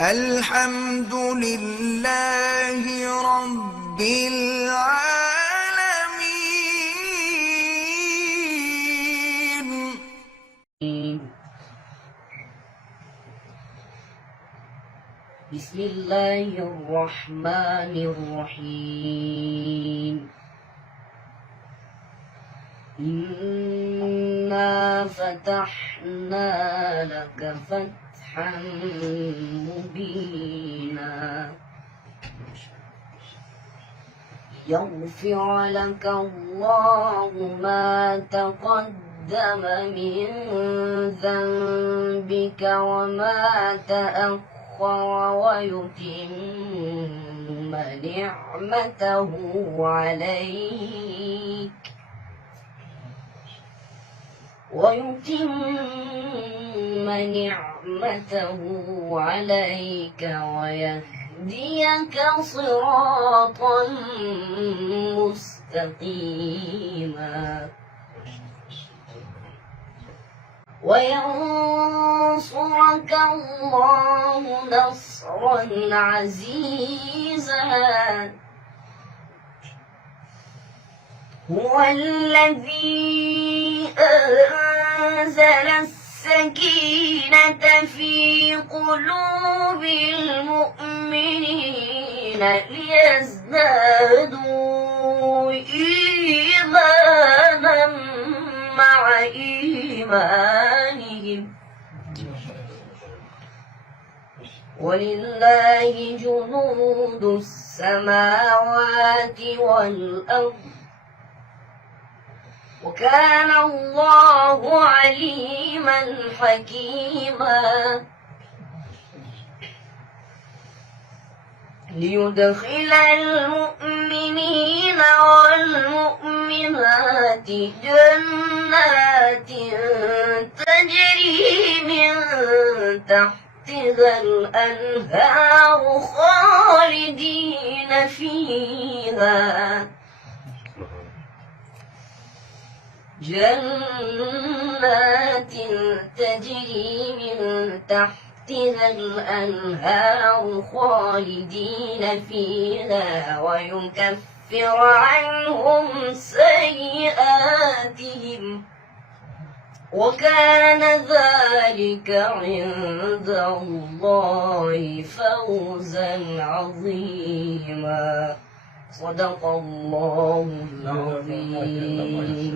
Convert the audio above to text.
الحمد لله رب العالمين. بسم الله الرحمن الرحيم. إنا فتحنا لك فتحا مبينا يغفر لك الله ما تقدم من ذنبك وما تأخر ويتم نعمته عليك ويهديك صراطا مستقيما وينصرك الله نصرا عزيزا. هو الذي أنزل السكينة في قلوب المؤمنين ليزدادوا إيمانا مع إيمانهم ولله جنود السماوات والأرض وكان الله عليما حكيما. ليدخل المؤمنين والمؤمنات جنات تجري من تحتها الأنهار خالدين فيها جنات تجري من تحتها الأنهار خالدين فيها ويكفر عنهم سيئاتهم وكان ذلك عند الله فوزا عظيما. صدق الله العظيم.